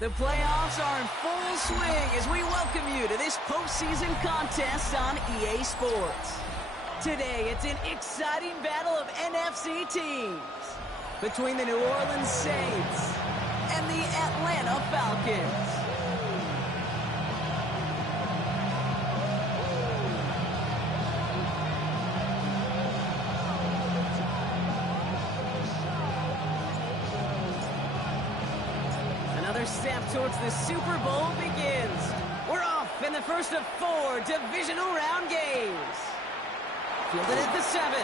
The playoffs are in full swing as we welcome you to this postseason contest on EA Sports. Today, it's an exciting battle of NFC teams between the New Orleans Saints and the Atlanta Falcons. Another step towards the Super Bowl begins. We're off in the first of 4 divisional round games. Fielded at the 7. Already,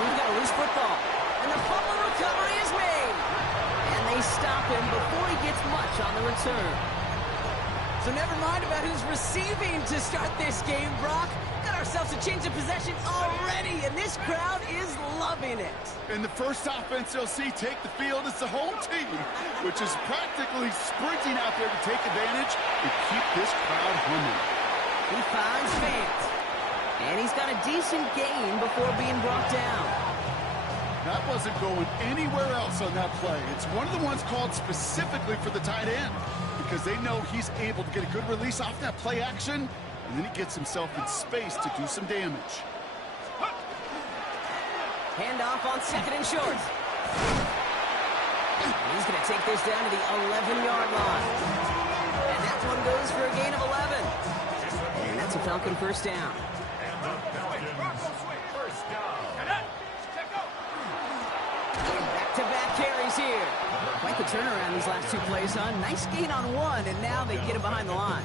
we've got a loose football. And the fumble recovery is made. And they stop him before he gets much on the return. So never mind about who's receiving to start this game, Brock. Got ourselves a change of possession already, and this crowd is loving it. And the first offense you'll see take the field is the home team, which is practically sprinting out there to take advantage and keep this crowd humming. He finds fans, and he's got a decent gain before being brought down. That wasn't going anywhere else on that play. It's one of the ones called specifically for the tight end because they know he's able to get a good release off that play action, and then he gets himself in space to do some damage. Handoff on 2nd and short. He's going to take this down to the 11-yard line. And that one goes for a gain of 11. And that's a Falcon first down. Back-to-back carries here. Quite the turnaround these last 2 plays, huh? Nice gain on 1, and now they get him behind the line.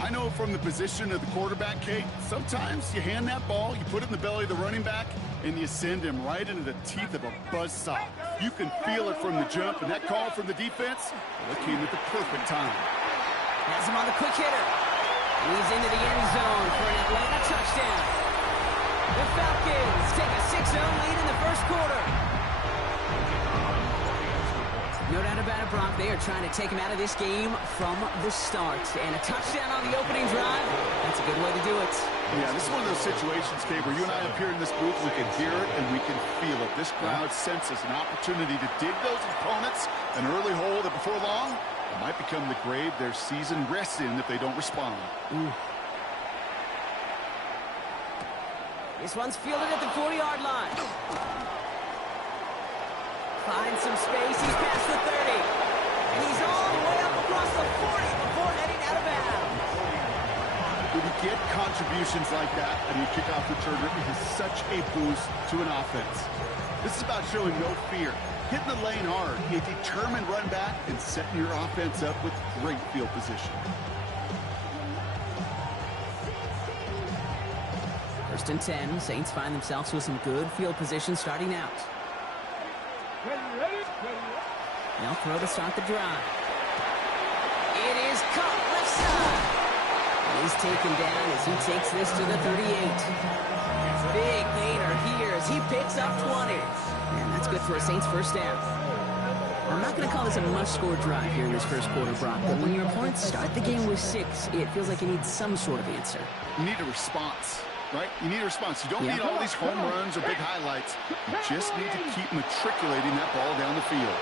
I know from the position of the quarterback, Kate, sometimes you hand that ball, you put it in the belly of the running back, and you send him right into the teeth of a buzzsaw. You can feel it from the jump, and that call from the defense, well, it came at the perfect time. Has him on the quick hitter. He's into the end zone for an Atlanta touchdown. The Falcons take a 6-0 lead in the first quarter. No doubt about it, Brock. They are trying to take him out of this game from the start. And a touchdown on the opening drive, that's a good way to do it. Yeah, this is one of those situations, Kate, where you and I up here in this booth, we can hear it and we can feel it. This crowd senses an opportunity to dig those opponents an early hole that before long it might become the grave their season rests in if they don't respond. Ooh. This one's fielded at the 40-yard line. Finds some space. He's past the 30. And he's all the way up across the 40 before heading out of bounds. When you get contributions like that and you kick off returner, it is such a boost to an offense. This is about showing no fear, hitting the lane hard, a determined run back, and setting your offense up with great field position. First and 10. Saints find themselves with some good field position starting out. They'll throw to start the drive. It is caught left side. He's taken down as he takes this to the 38. Big gainer here as he picks up 20. And that's good for a Saints first down. I'm not going to call this a must-score drive here in this first quarter, Brock, but when your opponents start the game with 6, it feels like you need some sort of answer. You need a response, right? You need a response. You don't need all these home runs or big highlights. You just need to keep matriculating that ball down the field.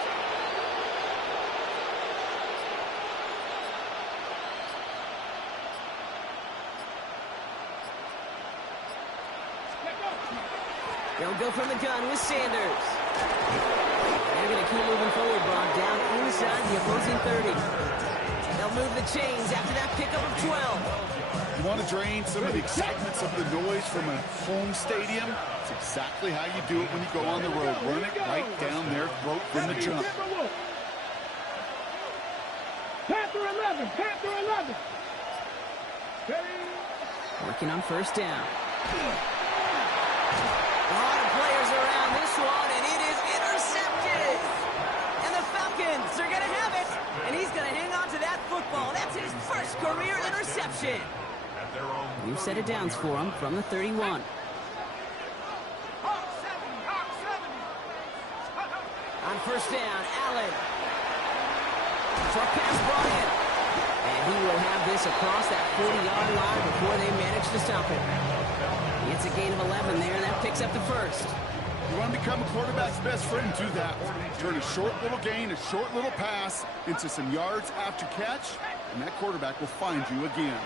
They'll go from the gun with Sanders. They're going to keep moving forward, Brock, down inside the opposing 30. They'll move the chains after that pickup of 12. You want to drain some of the excitement, some of the noise from a home stadium? It's exactly how you do it when you go on the road. Run it right down their throat from the jump. Panther 11, Panther 11. Working on first down. A lot of players around this one, and it is intercepted. And the Falcons are going to have it. And he's going to hang on to that football. That's his first career interception. We've set it down for him from the 31. On first down, Allen. Short pass brought in. And he will have this across that 40-yard line before they manage to stop it. It's a gain of 11 there, and that picks up the first. You want to become a quarterback's best friend, do that. Turn a short little gain, a short little pass into some yards after catch, and that quarterback will find you again.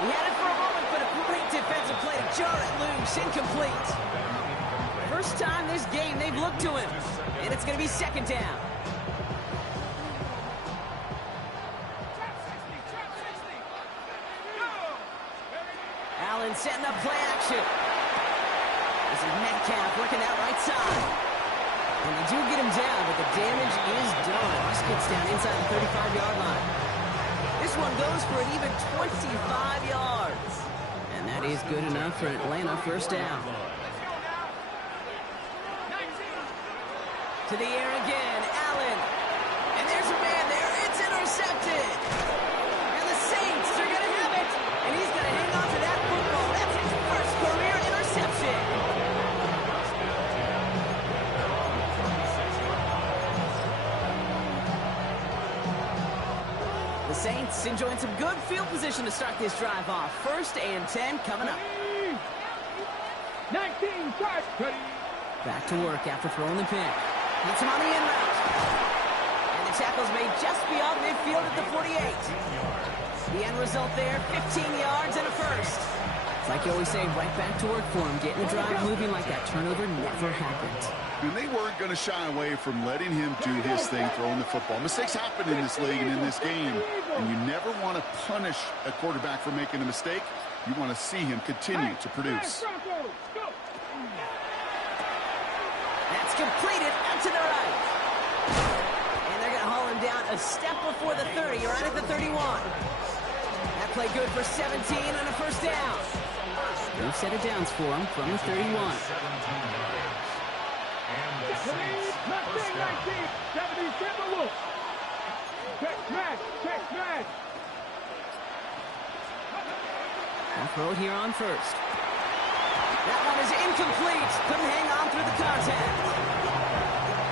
He had it for a moment, but a great defensive play to jar it loose. Incomplete. First time this game they've looked to him, and it's going to be second down. Allen setting up play action. This is Metcalf working that right side. And they do get him down, but the damage is done. This gets down inside the 35-yard line. This one goes for an even 25 yards. And that is good enough for Atlanta first down. To the air again, Allen. And there's a man there. It's intercepted. And the Saints are going to have it. And he's going to hang on to that football. That's his first career interception. The Saints enjoying some good field position to start this drive off. 1st and 10 coming up. 19, start. Back to work after throwing the pick. Gets him on the in route. And the tackle's made just beyond midfield at the 48. The end result there, 15 yards and a first. It's like you always say, right back to work for him. Getting the drive moving like that turnover never happened. And they weren't going to shy away from letting him do his thing, throwing the football. Mistakes happen in this league and in this game. And you never want to punish a quarterback for making a mistake. You want to see him continue to produce. That's completed out to the right. And they're going to haul him down a step before the 30, right at the 31. That play good for 17 on a first down. New set of downs for him from the 31. 77 Wolf. Check smash. They'll throw it here on first. That one is incomplete. Couldn't hang on through the contact.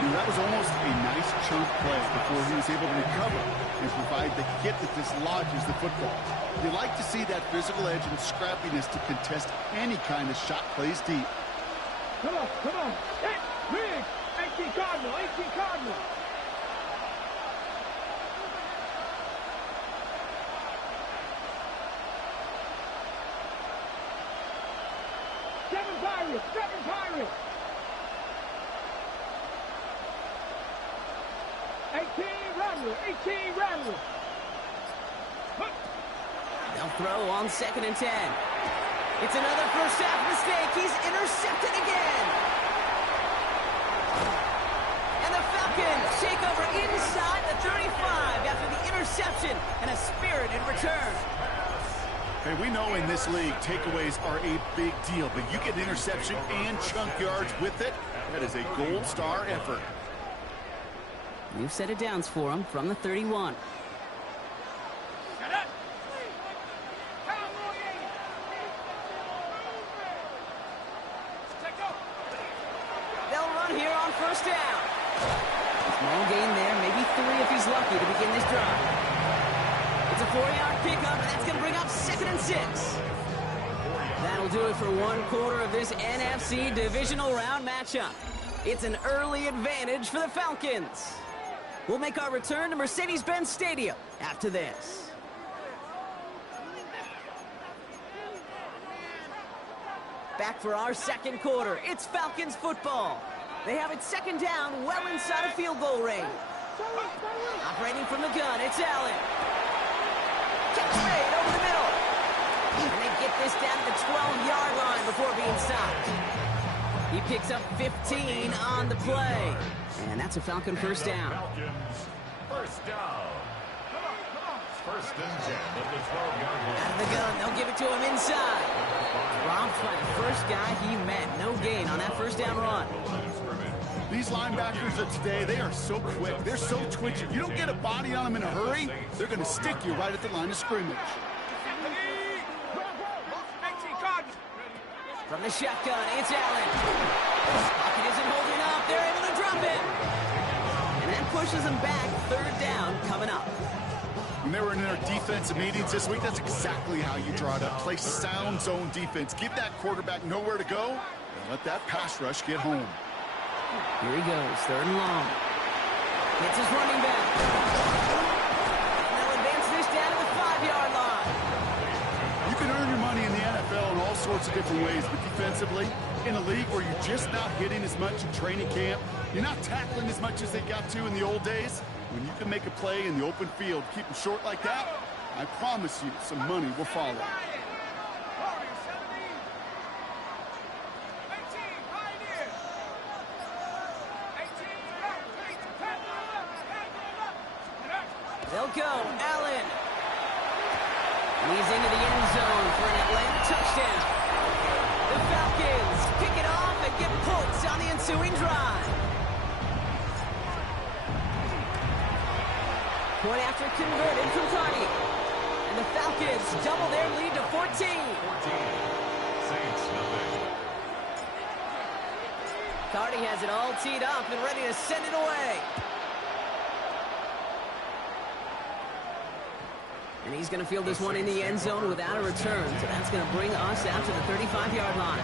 That was almost a nice chunk play before he was able to recover and provide the hit that dislodges the football. You like to see that physical edge and scrappiness to contest any kind of shot plays deep. Come on. That's big. 18 Cardinal. 7 Pirates. 18 Rattler. They'll throw on 2nd and 10. It's another first half mistake. He's intercepted again. And the Falcons take over inside the 35 after the interception and a spirited return. Hey, we know in this league, takeaways are a big deal, but you get an interception and chunk yards with it, that is a gold star effort. New set of downs for him from the 31. They'll run here on first down. Small gain there, maybe 3 if he's lucky to begin this drive. It's a 4-yard pickup, and that's going to bring up 2nd and 6. That'll do it for 1/4 of this NFC divisional round matchup. It's an early advantage for the Falcons. We'll make our return to Mercedes-Benz Stadium after this. Back for our 2nd quarter. It's Falcons football. They have it 2nd down, well inside of field goal range. Operating from the gun, it's Allen. Catch made over the middle. And they get this down to the 12-yard line before being stopped. He picks up 15 on the play. And that's a Falcon first down. First down. 1st and 10 at the 12-yard line. Out of the gun, they'll give it to him inside. Dropped by the first guy he met. No gain on that first down run. These linebackers of today, they are so quick. They're so twitchy. You don't get a body on them in a hurry, they're going to stick you right at the line of scrimmage. From the shotgun, it's Allen. Pocket isn't holding up. They're able to drop it. And that pushes him back. 3rd down coming up. When they were in their defensive meetings this week, that's exactly how you draw it up. Play sound zone defense. Give that quarterback nowhere to go, and let that pass rush get home. Here he goes, 3rd and long. It's his running back. And they'll advance this down to the 5-yard line. You can earn your money in the NFL in all sorts of different ways, but defensively, in a league where you're just not hitting as much in training camp, you're not tackling as much as they got to in the old days, when you can make a play in the open field, keep them short like that, I promise you some money will follow. They'll go. Allen. He's into the end zone for an Atlanta touchdown. The Falcons pick it off and get points on the ensuing drive. Point after converted from Carney. And the Falcons double their lead to 14. Saints, nothing. Carney has it all teed up and ready to send it away. And he's going to field this one in the end zone without a return. So that's going to bring us out to the 35-yard line.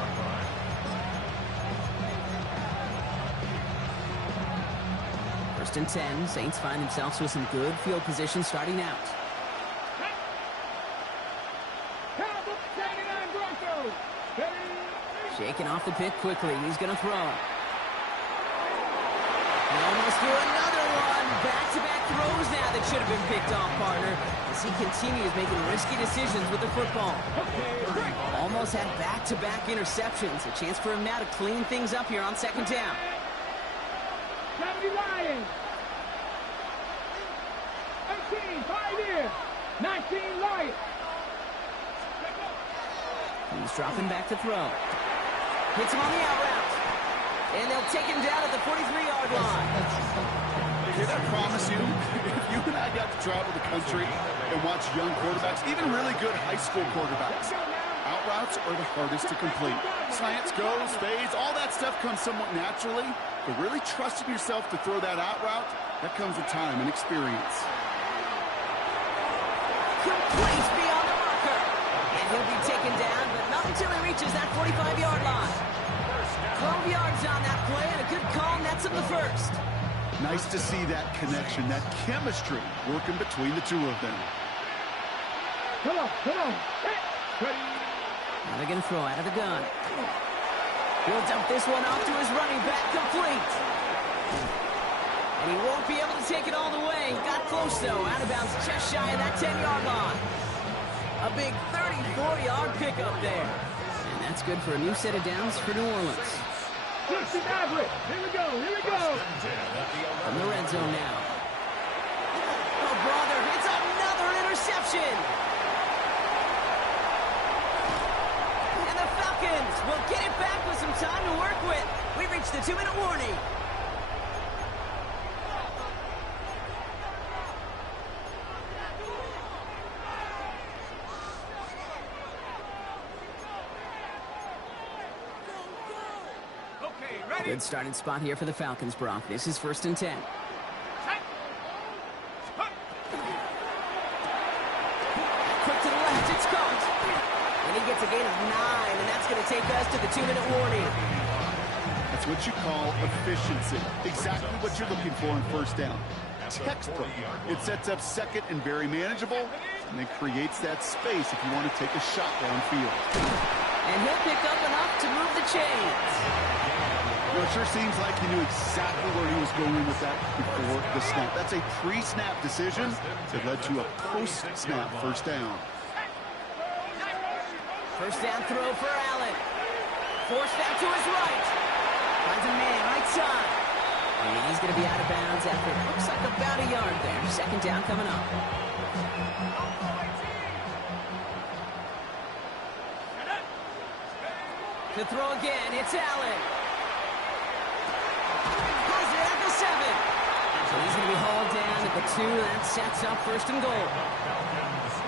First and 10. Saints find themselves with some good field position starting out. Shaking off the pick quickly. He's going to throw. He almost threw another one. Back-to-back throws now that should have been picked off, partner, as he continues making risky decisions with the football. Almost had back-to-back interceptions. A chance for him now to clean things up here on 2nd down. 70 Lions. 18, 5 here. 19 Lions. He's dropping back to throw. Hits him on the out route. And they'll take him down at the 43-yard line. Did I promise you, if you and I got to travel the country and watch young quarterbacks, even really good high school quarterbacks, out routes are the hardest to complete. Slants, goes, fades, all that stuff comes somewhat naturally, but really trusting yourself to throw that out route, that comes with time and experience. Complete beyond the marker. And he'll be taken down, but not until he reaches that 45-yard line. 12 yards on that play, and a good call nets him the first. Nice to see that connection, that chemistry working between the two of them. Come on. Ready. Now they're going to throw out of the gun. He'll dump this one off to his running back, complete. And he won't be able to take it all the way. Got close, though. Out of bounds, just shy of that 10-yard line. A big 34-yard pickup there. And that's good for a new set of downs for New Orleans. 60 Maverick. Here we go. From the red zone now. Oh, brother, it's another interception. And the Falcons will get it back with some time to work with. We reached the 2-minute warning. Good starting spot here for the Falcons, Brock. This is 1st and 10. Quick to the left, it's caught. And he gets a gain of 9, and that's going to take us to the 2-minute warning. That's what you call efficiency. Exactly what you're looking for in 1st down. Textbook. It sets up 2nd and very manageable, and it creates that space if you want to take a shot downfield. And he'll pick up enough to move the chains. Well, it sure seems like he knew exactly where he was going with that before the snap. That's a pre-snap decision that led to a post-snap 1st down. 1st down throw for Allen. Forced out to his right. Finds a man right side. And he's going to be out of bounds after it looks like about a yard there. 2nd down coming up. To throw again, it's Allen. Has it at the 7. So he's going to be hauled down at the 2. That sets up 1st and goal.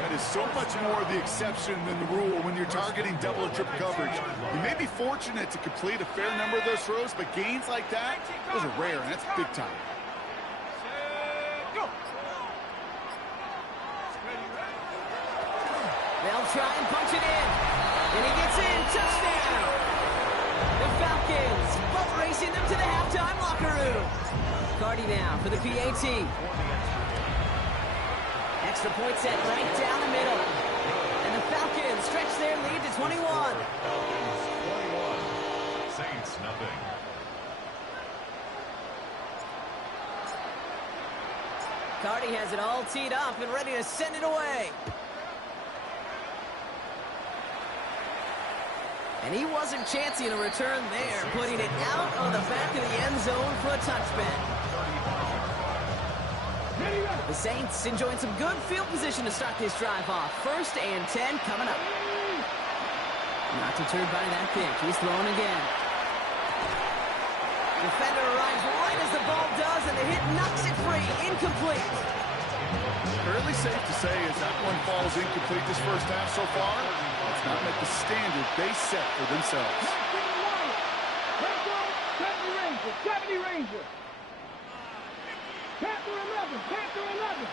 That is so much more the exception than the rule when you're targeting double or triple coverage. You may be fortunate to complete a fair number of those throws, but gains like that, those are rare, and that's big time. try and punch it in. And he gets in. Touchdown. The Falcons boat racing them to the halftime locker room. Cardi now for the PAT. Extra point set right down the middle. And the Falcons stretch their lead to 21. 21. Saints nothing. Cardi has it all teed up and ready to send it away. And he wasn't chancing a return there, putting it out on the back of the end zone for a touchback. The Saints enjoying some good field position to start this drive off. 1st and 10 coming up. Not deterred by that pick. He's throwing again. Defender arrives right as the ball does, and the hit knocks it free. Incomplete. Fairly safe to say as that one falls incomplete this first half so far, it's not met the standard they set for themselves. Deputy Ranger. Panther 11. Panther 11.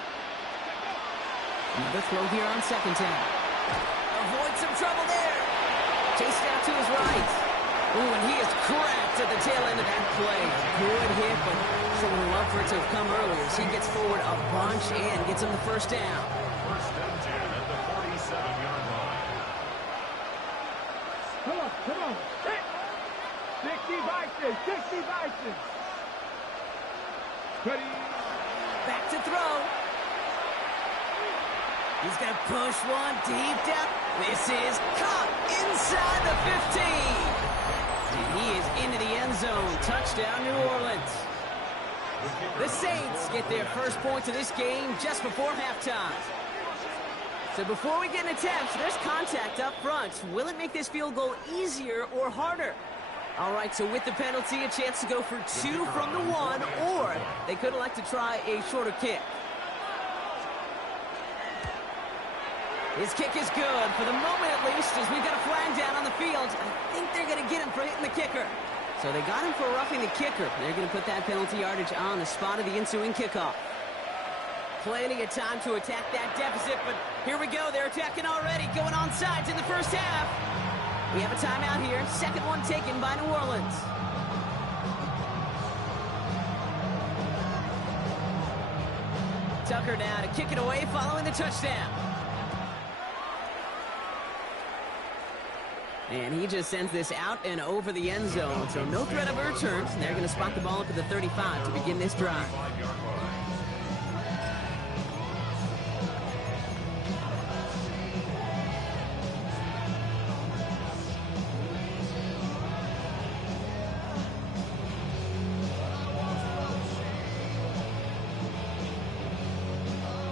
Another throw here on 2nd down. Avoid some trouble there. Chased out to his right. Ooh, and he is cracked at the tail end of that play. Good hit, but sure would love for it to have come earlier. So he gets forward a bunch and gets him the 1st down. 1st and 10 at the 47-yard line. Come on. 60 Vikings. 60 Vikings. Ready. Back to throw. He's going to push one deep down. This is caught inside the 15. And he is into the end zone. Touchdown, New Orleans. The Saints get their first points of this game just before halftime. So before we get an attempt, there's contact up front. Will it make this field goal easier or harder? All right, so with the penalty, a chance to go for 2 from the 1, or they could elect to try a shorter kick. His kick is good, for the moment at least, as we've got a flag down on the field. I think they're going to get him for hitting the kicker. So they got him for roughing the kicker. They're going to put that penalty yardage on the spot of the ensuing kickoff. Plenty of time to attack that deficit, but here we go. They're attacking already, going on sides in the first half. We have a timeout here. 2nd one taken by New Orleans. Tucker now to kick it away following the touchdown. And he just sends this out and over the end zone. So no threat of a return. They're going to spot the ball up at the 35 to begin this drive.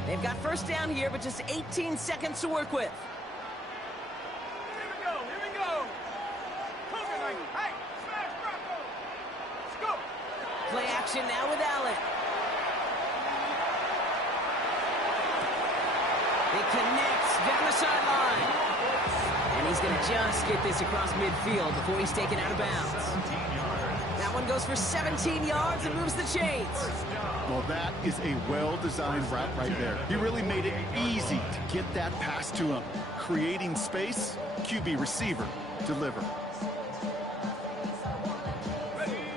They've got 1st down here, but just 18 seconds to work with. Play action now with Allen. It connects down the sideline. And he's going to just get this across midfield before he's taken out of bounds. That one goes for 17 yards and moves the chains. Well, that is a well-designed route right there. He really made it easy to get that pass to him. Creating space, QB receiver, deliver.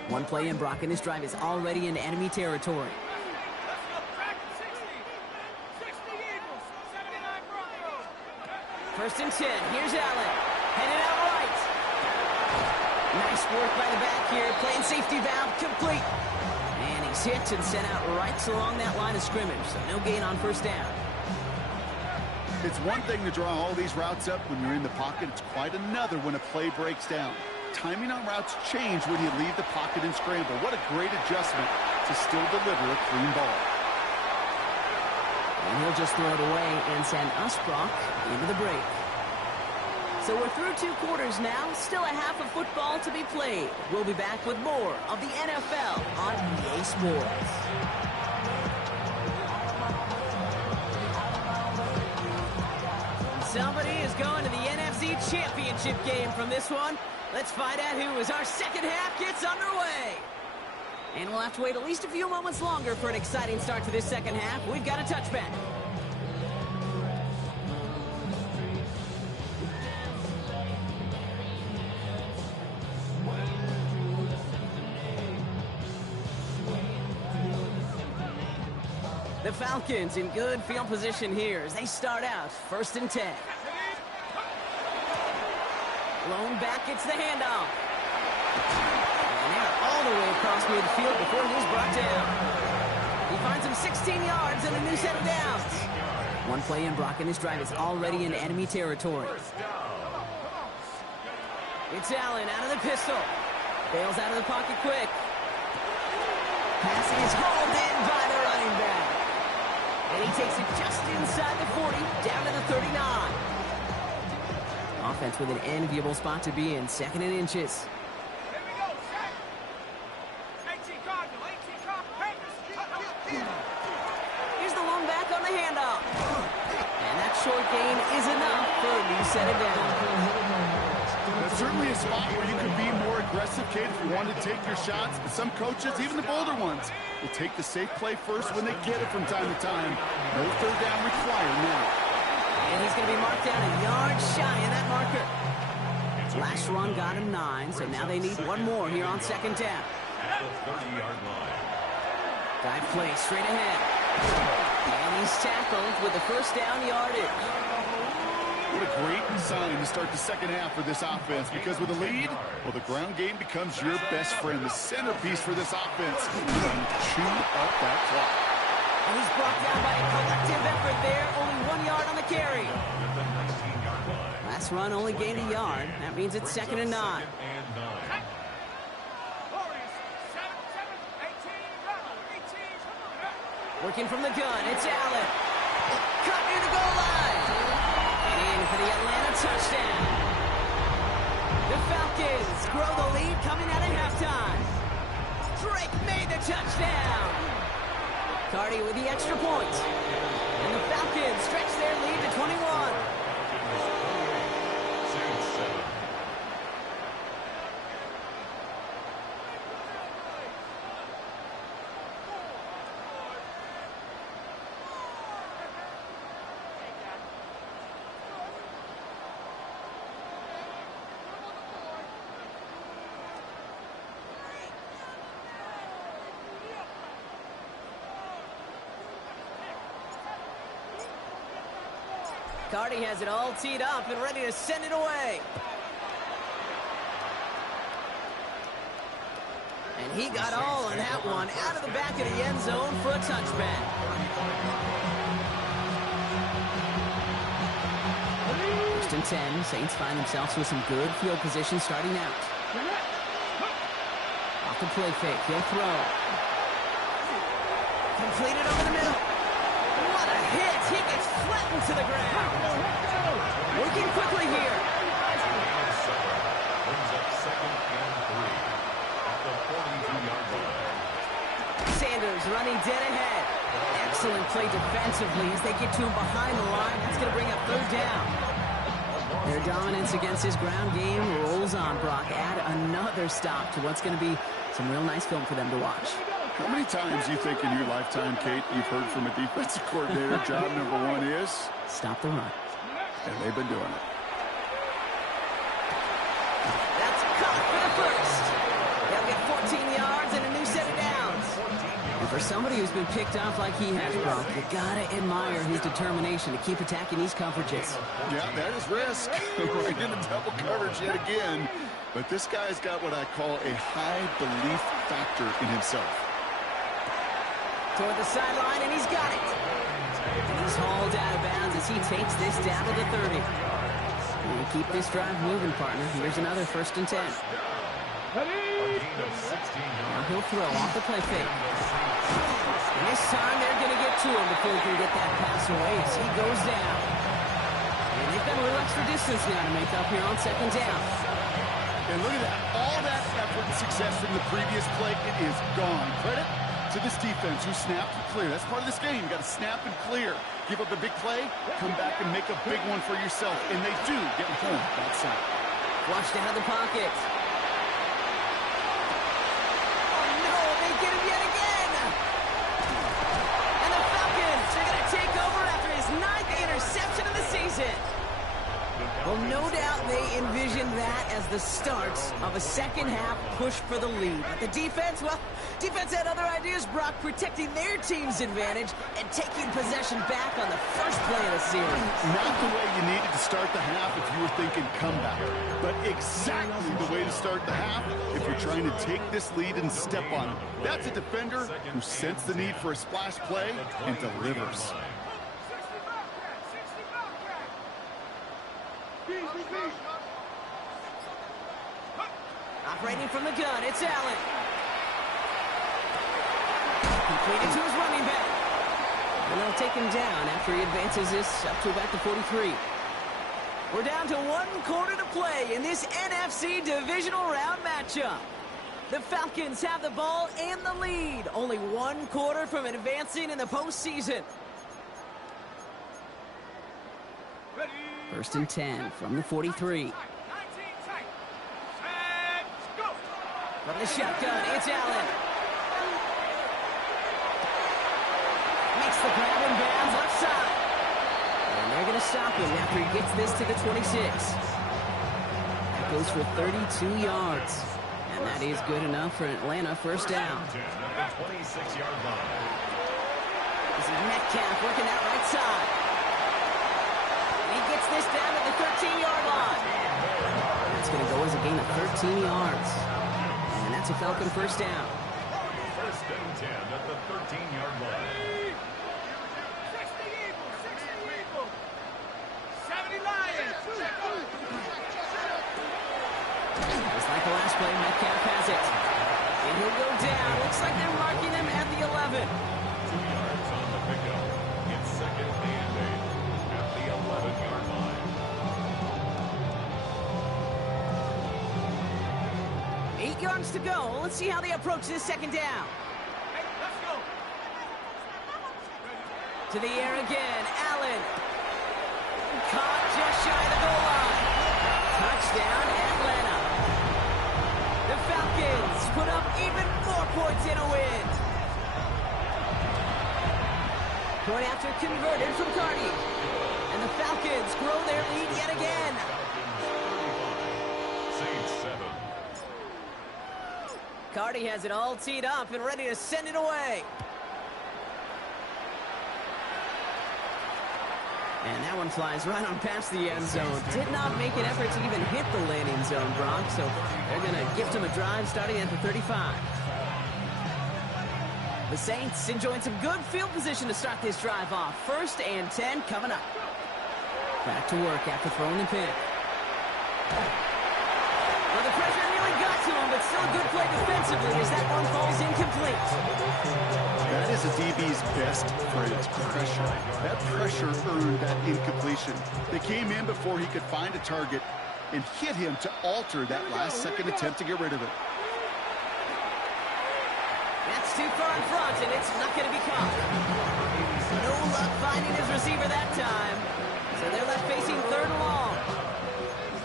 One play in, Brock, and this drive is already into enemy territory. 1st and 10. Here's Allen. Headed out right. Nice work by the back here. Playing safety valve complete. And he's hit and sent out right along that line of scrimmage. So no gain on 1st down. It's one thing to draw all these routes up when you're in the pocket. It's quite another when a play breaks down. Timing on routes change when you leave the pocket and scramble. What a great adjustment to still deliver a clean ball. And he'll just throw it away and send us, Brock, into the break. So we're through 2 quarters now. Still a half of football to be played. We'll be back with more of the NFL on EA Sports. Somebody is going to the NFC Championship game from this one. Let's find out who as our second half gets underway. And we'll have to wait at least a few moments longer for an exciting start to this second half. We've got a touchback. The Falcons in good field position here as they start out 1st and 10. Blown back, gets the handoff. And they're all the way across midfield before it is brought down. He finds him 16 yards and a new set of downs. One play in, Brock, and this drive is already in enemy territory. It's Allen out of the pistol. Bails out of the pocket quick. Pass is hauled in by the running back. And he takes it just inside the 40, down to the 39. Offense with an enviable spot to be in, 2nd and inches. Here's the lone back on the handoff. And that short gain is enough for a new set of downs. That's certainly a spot where you can be more aggressive, Kate, if you want to take your shots. But some coaches, even the bolder ones, will take the safe play first when they get it from time to time. No 3rd down required now. And he's going to be marked down a yard shy of that marker. Last run got him 9, so now they need one more here on 2nd down. At the 30-yard line. Dive play straight ahead. And he's tackled with the 1st down yardage. What a great sign to start the 2nd half for this offense, because with a lead, well, the ground game becomes your best friend, the centerpiece for this offense. Chew up that clock. And he's brought down by a collective effort there. Only 1 yard on the carry. Last run only gained a yard. That means it's 2nd and 9. Working from the gun, it's Allen. Cut near the goal line. And in for the Atlanta touchdown. The Falcons grow the lead coming out of halftime. Drake made the touchdown. Cardi with the extra point. And the Falcons stretch their lead to 21. Cardi has it all teed up and ready to send it away. And he got all on that one out of the back of the end zone for a touchback. First and 10, Saints find themselves with some good field position starting out. Off the play fake, he'll throw. Completed over the middle. What a hit! He gets flattened to the ground. Working quickly here. Brings up 2nd and 3 at the 42-yard line. Sanders running dead ahead. Excellent play defensively as they get to him behind the line. That's going to bring up 3rd down. Their dominance against his ground game rolls on, Brock. Add another stop to what's going to be some real nice film for them to watch. How many times do you think in your lifetime, Kate, you've heard from a defensive coordinator, job number 1 is? Stop the run. And they've been doing it. That's caught for the 1st. They'll get 14 yards and a new set of downs. And for somebody who's been picked off like he has, Brock, you gotta admire his determination to keep attacking these coverages. Yeah, that is risk. Right into double coverage yet again. But this guy's got what I call a high belief factor in himself. Toward the sideline, and he's got it. And he's hauled out of bounds as he takes this down to the 30. And keep this drive moving, partner. Here's another 1st and 10. Now he'll throw off the play fake. And this time they're going to get to him before he can get that pass away as he goes down. And they've got a little extra distance now to make up here on 2nd down. And look at that. All that effort and success from the previous play, it is gone. Credit to this defense who snapped and clear. That's part of this game. You got to snap and clear. Give up a big play, come back and make a big one for yourself. And they do get home that side. Flushed out of the pocket. Oh no, they get him yet again. And the Falcons are going to take over after his 9th interception of the season. Well, no doubt they envisioned that as the start of a second-half push for the lead. But the defense, well, defense had other ideas, Brock, protecting their team's advantage and taking possession back on the first play of the series. Not the way you needed to start the half if you were thinking comeback, but exactly the way to start the half if you're trying to take this lead and step on it. That's a defender who sensed the need for a splash play and delivers. Operating from the gun, it's Allen. Completed to his running back. And they'll take him down after he advances this up to about the 43. We're down to 1 quarter to play in this NFC divisional round matchup. The Falcons have the ball and the lead. Only 1 quarter from advancing in the postseason. First and 10 from the 43. From the shotgun, it's Allen. Makes the grab and bounds left side. And they're going to stop him after he gets this to the 26. That goes for 32 yards. And that is good enough for Atlanta first down. This is Metcalf working that right side. He gets this down at the 13-yard line. That's going to go as a gain of 13 yards. And that's a Falcon first down. First and 10 at the 13-yard line. 70 Lions. Just like the last play, Metcalf has it. And he'll go down. Looks like they're marking him at the 11. 2 yards on the pickup. It's second and 8 at the 11-yard line. 8 yards to go. Let's see how they approach this second down. Hey, let's go. To the air again. Allen. Caught just shy of the goal line. Touchdown, Atlanta. The Falcons put up even more points in a win. Point after converted from Cardi. And the Falcons grow their lead yet again. Saints 7. Cardi has it all teed up and ready to send it away. And that one flies right on past the end zone. Did not make an effort to even hit the landing zone, Brock. So they're going to gift him a drive starting at the 35. The Saints enjoying some good field position to start this drive off. First and 10 coming up. Back to work after throwing the pick. Well, the pressure nearly got to him, but still a good play defensively as that one falls incomplete. That is a DB's best phrase, pressure. That pressure earned that incompletion. They came in before he could find a target and hit him to alter that last-second attempt to get rid of it. That's too far in front, and it's not going to be caught. No luck finding his receiver that time. So they're left facing third and long.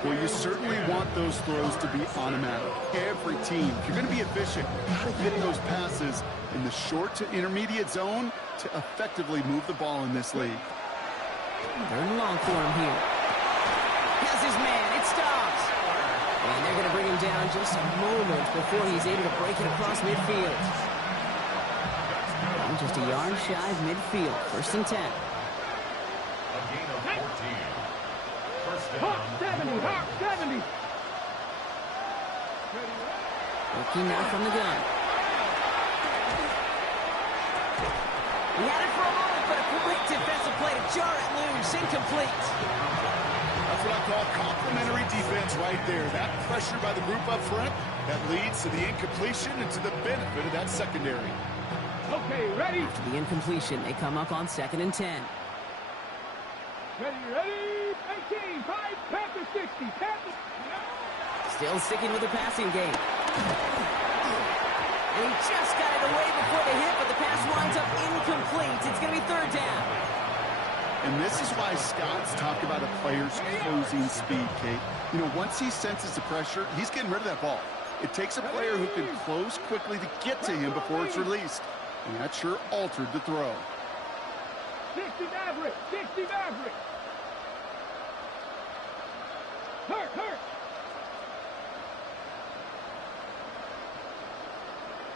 Well, you certainly want those throws to be automatic. Every team, if you're going to be efficient, you've got to get those passes in the short to intermediate zone to effectively move the ball in this league. Third and long for him here. Has his man. It stops. And they're going to bring him down just a moment before he's able to break it across midfield. I'm just a yard shy of midfield. First and 10. A gain of 14. First Hawk down. 70. Hawk 70. Looking now from the gun. He had it for a moment, but a quick defensive play to jar it loose. Incomplete. That's what I call complimentary defense right there. That pressure by the group up front, that leads to the incompletion and to the benefit of that secondary. Okay, ready? After the incompletion, they come up on second and 10. Ready, ready? 18, 5, Panther 60, Panther. Still sticking with the passing game. And he just got it away before the hit, but the pass winds up incomplete. It's going to be third down. And this is why scouts talk about a player's closing speed, Kate. You know, once he senses the pressure, he's getting rid of that ball. It takes a player who can close quickly to get to him before it's released. And that sure altered the throw. 60 Maverick, 60 Maverick. Hurt.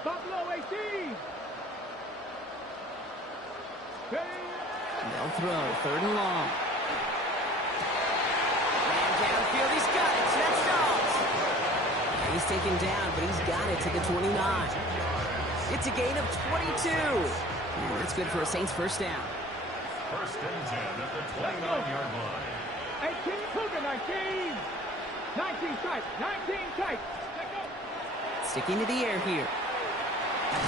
Buffalo 18. They'll throw. 3rd and long. Man downfield. He's got it. So that's Dobbs. He's taken down, but he's got it to the 29. It's a gain of 22. That's good for a Saints first down. 1st and 10 at the 29-yard line. 18, Cougar 19. 19 tight. 19 tight. Let go. Sticking to the air here. They're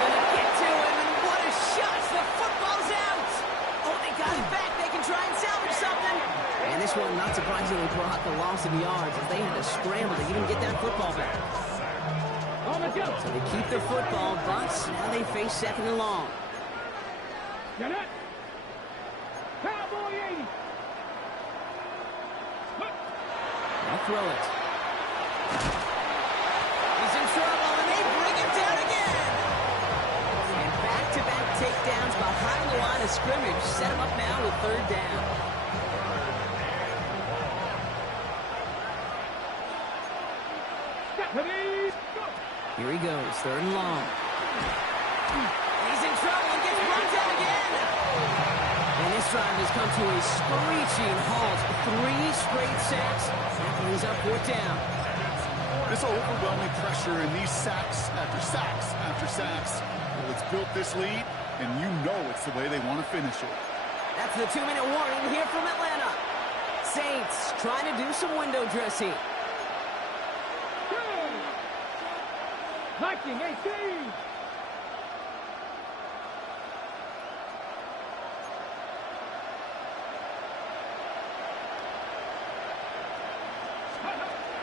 going to get to him, and what a shot. The football's out. Oh, they got it back. They can try and salvage something. And this one, not surprisingly, brought the loss of yards as they had to scramble to even get that football back. So they keep the football, but now they face 2nd and long. Get it. Cowboy 80. I'll throw it. He's in trouble, and they bring him down again. And back-to-back takedowns behind the line of scrimmage set him up now with 3rd down. Here he goes, 3rd and long. He's in trouble and gets run down again. And this drive has come to a screeching halt. 3 straight sacks. That brings up 4th down. This overwhelming pressure in these sacks after sacks after sacks. Well, it's built this lead, and you know it's the way they want to finish it. That's the 2-minute warning here from Atlanta. Saints trying to do some window dressing. 19, 18.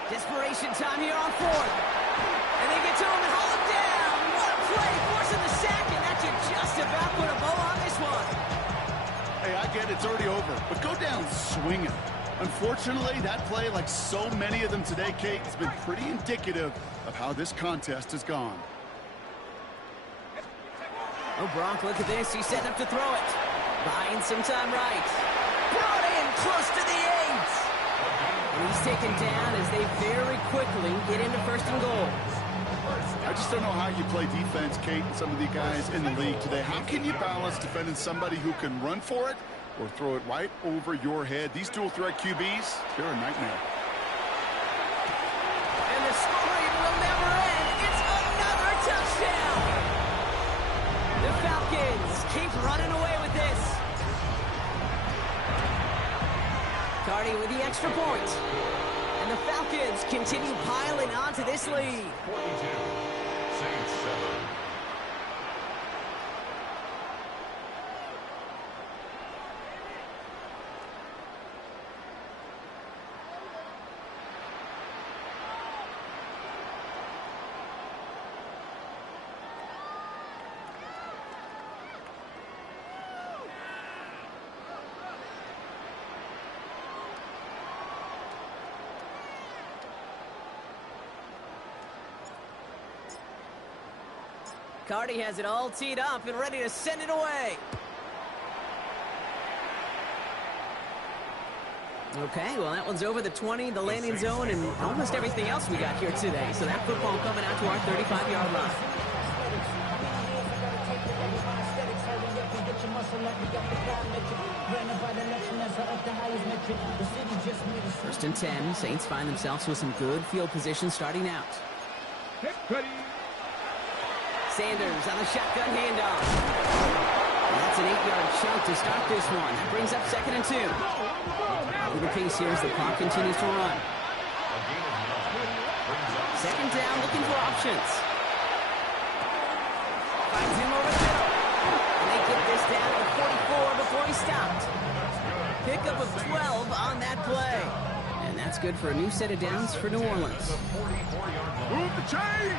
Desperation time here on 4th. And they get to him and haul him down. What a play, forcing the sack, and that should just about put a bow on this one. Hey, I get it's already over, but go down swinging. Unfortunately, that play, like so many of them today, Kate, has been pretty indicative of how this contest has gone. Oh, Brock, look at this. He's setting up to throw it. Buying some time right. Brought in close to the 8. And he's taken down as they very quickly get into 1st and goal. I just don't know how you play defense, Kate, and some of the guys in the league today. How can you balance defending somebody who can run for it or throw it right over your head? These dual-threat QBs, they're a nightmare. And the scoring will never end. It's another touchdown. The Falcons keep running away with this. Cardi with the extra point. And the Falcons continue piling on to this lead. 42, Saints 7. Cardi has it all teed up and ready to send it away. Okay, well, that one's over the 20, the landing zone, and almost everything else we got here today. So that football coming out to our 35-yard line. First and 10, Saints find themselves with some good field position starting out. Sanders on a shotgun handoff. And that's an 8-yard chunk to start this one. That brings up 2nd and 2. The pace here as the clock continues to run. 2nd down, looking for options. Finds him over the middle. And they get this down to 44 before he stopped. Pickup of 12 on that play. And that's good for a new set of downs for New Orleans. Move the chain!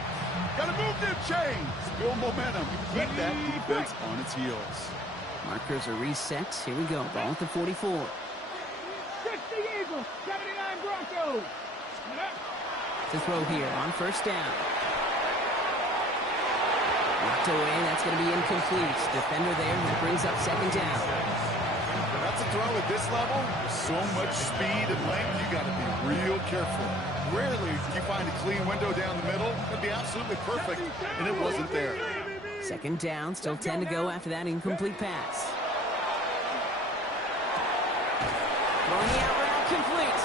Gotta move them chains! Build momentum. Keep that defense on its heels. Markers are reset. Here we go. Ball at the 44. 60 Eagles, 79 Broncos. To throw here on first down. Knocked away. That's going to be incomplete. Defender there. That brings up 2nd down. That's a throw at this level. With so much speed and length, you got to be real careful. Rarely do you find a clean window down the middle. It'd be absolutely perfect, and it wasn't there. Second down, still 10 to go after that incomplete pass. Throwing the out route complete.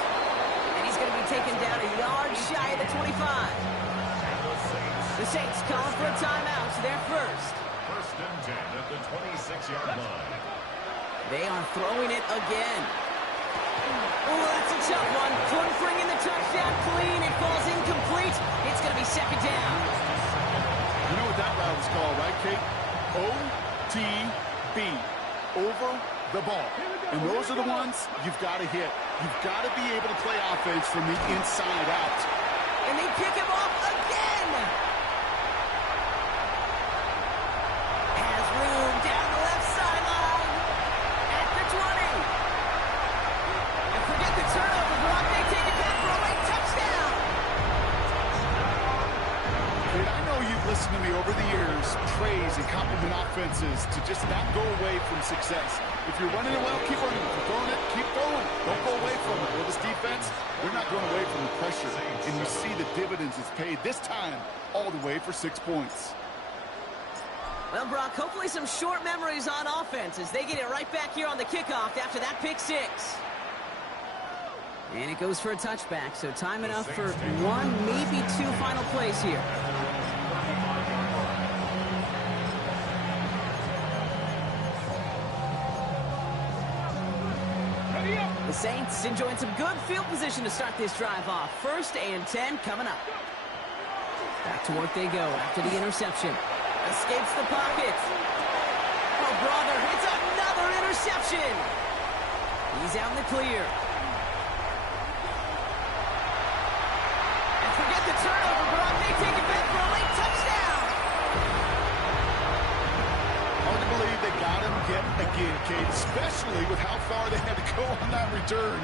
And he's going to be taken down a yard shy of the 25. The Saints calling for a timeout, so they're first. First and 10 at the 26-yard line. They are throwing it again. Oh, that's a tough one. Couldn't bring in the touchdown clean. It falls incomplete. It's going to be second down. You know what that route is called, right, Kate? OTB. Over the ball. And those are the ones you've got to hit. You've got to be able to play offense from the inside out. And they pick him off again. Has room down the left sideline. At the 20. And forget the turnover block. They take it back for a late touchdown. Kate, I know you've listened to me over the years praise and compliment offenses to just not go away from success. If you're running it well, keep running. If you're throwing it, keep throwing. Don't go away from it. Well, this defense, they're not going away from the pressure. And you see the dividends it's paid this time all the way for 6 points. Well, Brock, hopefully some short memories on offense as they get it right back here on the kickoff after that pick six. And it goes for a touchback, so time enough for one, maybe two final plays here. The Saints enjoying some good field position to start this drive off. First and 10 coming up. Back to work they go after the interception. Escapes the pocket. Oh, brother, it's another interception. He's out in the clear. And forget the turnover, Brock. They take it back for a late touchdown. Hard to believe they got him yet again, Kate, especially with how far they had to go on that return.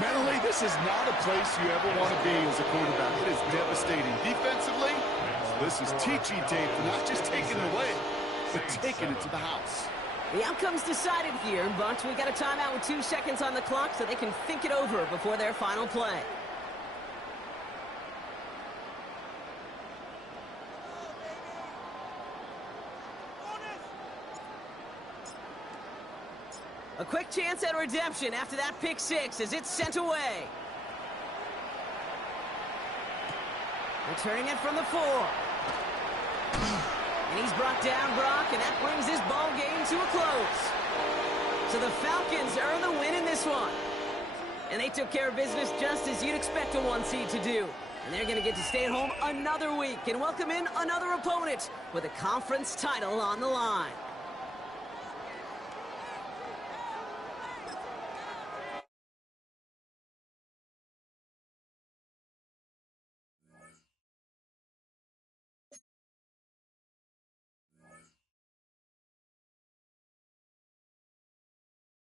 Mentally, this is not a place you ever want to be as a quarterback. It is devastating. Defensively, this is teaching tape for not just taking it away, but taking it to the house. The outcome's decided here, but we got a timeout with 2 seconds on the clock so they can think it over before their final play. A quick chance at redemption after that pick six as it's sent away. Returning it from the 4. And he's brought down, Brock, and that brings this ball game to a close. So the Falcons earn the win in this one. And they took care of business just as you'd expect a 1 seed to do. And they're going to get to stay at home another week and welcome in another opponent with a conference title on the line.